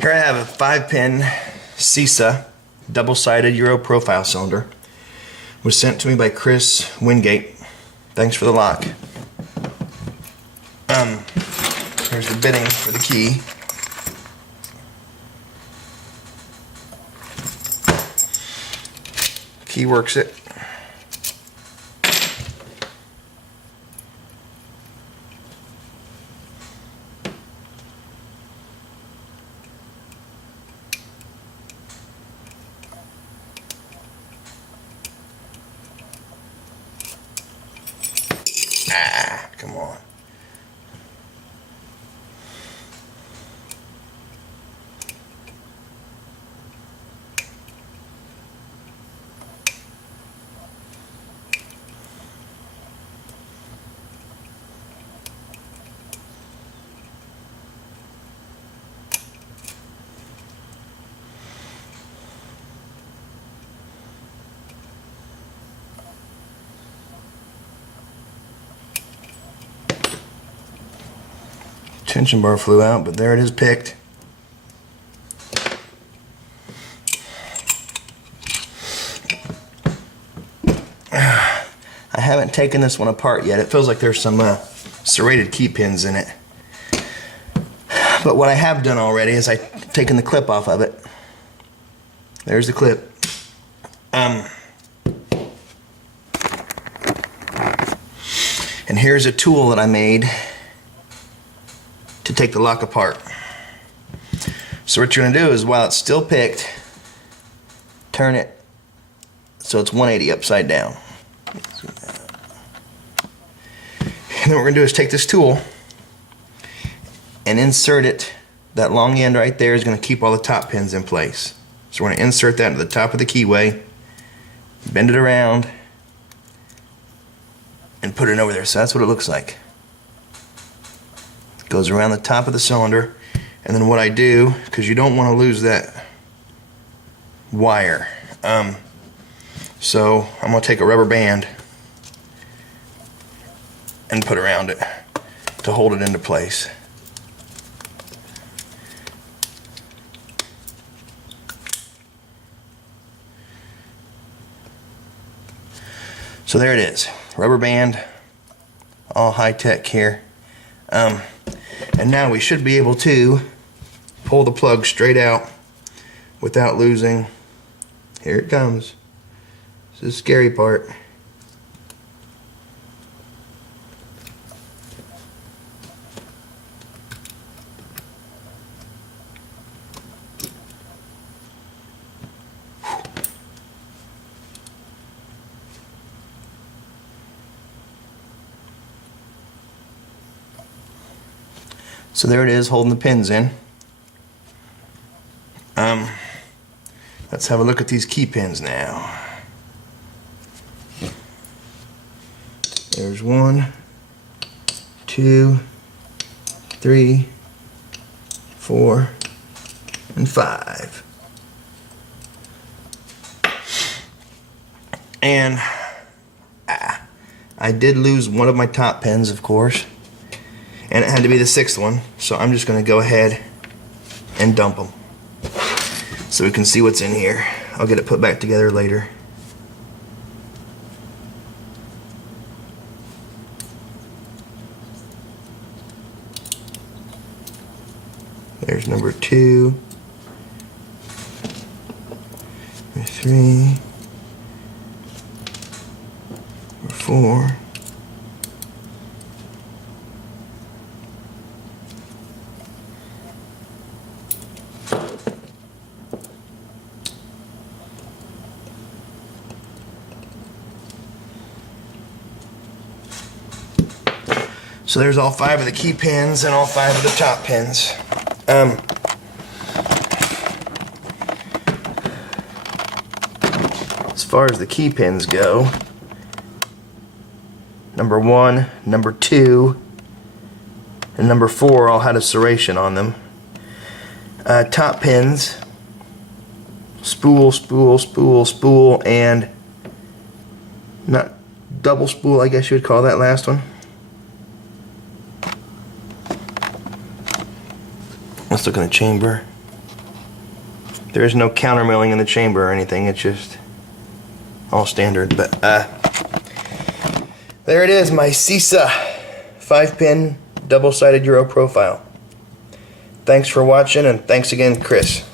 Here I have a 5-pin CISA double-sided Euro profile cylinder. It was sent to me by ChrisWingate. Thanks for the lock. Here's the bitting for the key. Key works it. Come on. Tension bar flew out, but there it is picked. I haven't taken this one apart yet. It feels like there's some serrated key pins in it. But what I have done already is I've taken the clip off of it. There's the clip. And here's a tool that I made to take the lock apart. So what you're going to do is, while it's still picked, turn it so it's 180 upside down. And then what we're going to do is take this tool and insert it. That long end right there is going to keep all the top pins in place. So we're going to insert that into the top of the keyway, bend it around, and put it over there. So that's what it looks like. Goes around the top of the cylinder, and then what I do, because you don't want to lose that wire, so I'm going to take a rubber band and put around it to hold it into place. So there it is, rubber band, all high-tech here. And now we should be able to pull the plug straight out without losing. Here it comes. This is the scary part. So there it is, holding the pins in. Let's have a look at these key pins now. There's 1, 2, 3, 4, and 5. And I did lose one of my top pins, of course. And it had to be the 6th one, so I'm just going to go ahead and dump them so we can see what's in here. I'll get it put back together later. There's number 2, number 3, number 4. So there's all 5 of the key pins and all 5 of the top pins. As far as the key pins go, number 1, number 2, and number 4 all had a serration on them. Top pins, spool, spool, spool, spool, and not double spool, I guess you would call that last one. Let's look in the chamber. There is no counter milling in the chamber or anything. It's just all standard. But there it is, my CISA 5-pin double-sided Euro profile. Thanks for watching, and thanks again, Chris.